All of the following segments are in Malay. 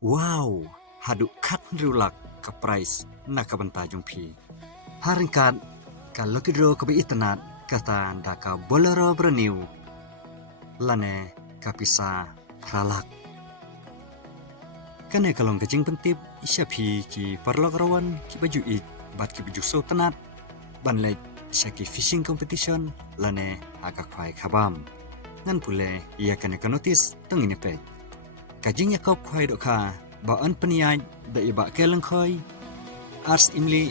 Wow, haduk kat rulak ke price na kabanta jumpi. Haringkat kalau kidro ke itnat kata daka bolero berniu. Lane kapisa pralak. Kane kalong kecing pentip isyapi ki parlok rawan ki baju it bat ki baju so tenat. Banlek syaki fishing competition lane agak kwai kabam. Ngan pule ia kane kanotis tong ini pek. Kajing yakau kwai doka baan peniai da iba keleng khoi ars imli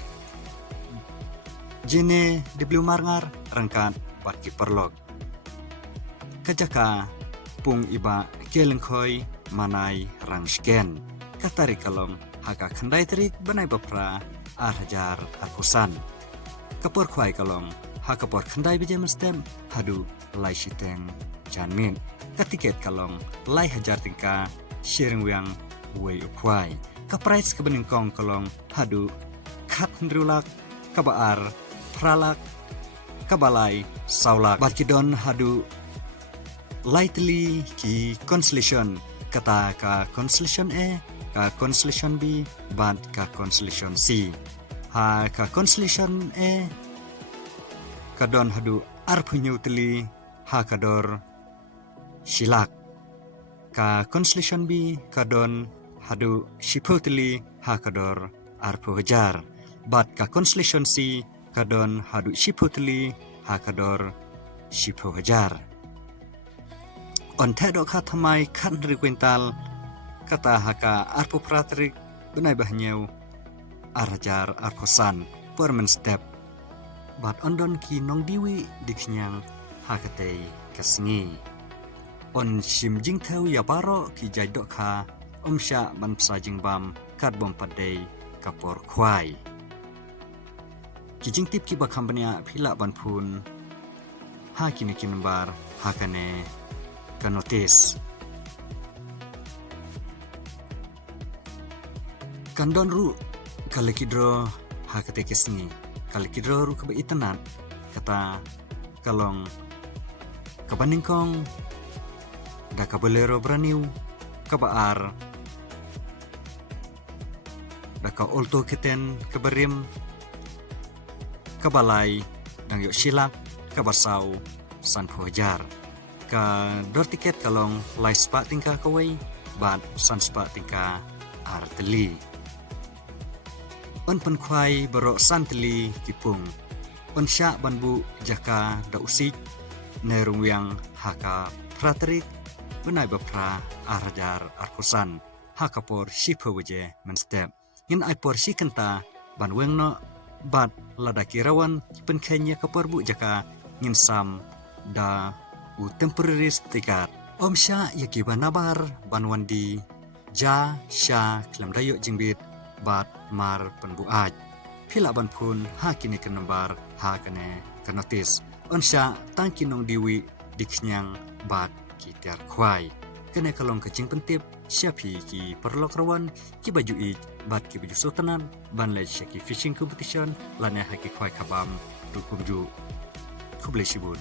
jene deblu marngar rangkat bat ki perlog kajaka pung iba keleng khoi manai rang scan katari kalom haka khandai trik banai bapra hajar akusan kapor khoi kalom hakapor khandai bije mestem hadu lai shiteng janmin katiket kalong lai hajar tingka sharing wiang way ukwai kaprais kebeningkong kalong hadu kat nrulak kabaar pralak kabalai saulak batkidon hadu lightly ki constellation kata ka constellation A ka constellation B bad ka constellation C ha ka constellation A kadon hadu arpunyu teli ha kador silak ka constellation B kadon hadu shipotli hakador arpo hajar bat ka constellation C kadon hadu shipotli hakador shipo hajar on tedo ka thamai khan rikwintal kata haka arpo pratrik benai bahnyau arjar arposan permen step bat ondon ki nong diwi diknyang hakatei kasngi on sim jing thau ya baro ki jai dok kha omsha ban psa jing bam kat bom padei kapor khwai ki jing tip ki ba company phila ban phun ha kini kinbar ha kane ka notice kandon ru kalekidro ha kate kesni kalekidro ru ka itanan kata kalong kabaningkong da kabolero braniu kabaar da ka olto keten kabarim kabalai dang yo silak kabasau san phojar ka dor tiket kalong lai spa tingka kawai bat san spa tingka arteli on pen khwai baro santeli kipung on sya banbu jaka da usik nerung yang haka pratrik benai bapra arjar arkusan hakapor shipo waje menstep in aipor shikenta ban wengno bat ladaki rawan penkenya kapor bu jaka ngin sam da u temporary stikat omsha yaki banabar banwandi ja sha klamdayo jingbit bat mar penbu aj phila ban phun hakini kenembar hakane kanotis onsha tangkinong diwi diknyang bat ki tiar khwai kene kalong kecing pentip syapi ki perlok rawan ki baju ik bat ki baju sultanan ban lai syaki fishing competition lana haki khwai khabam dukum ju kuble shibun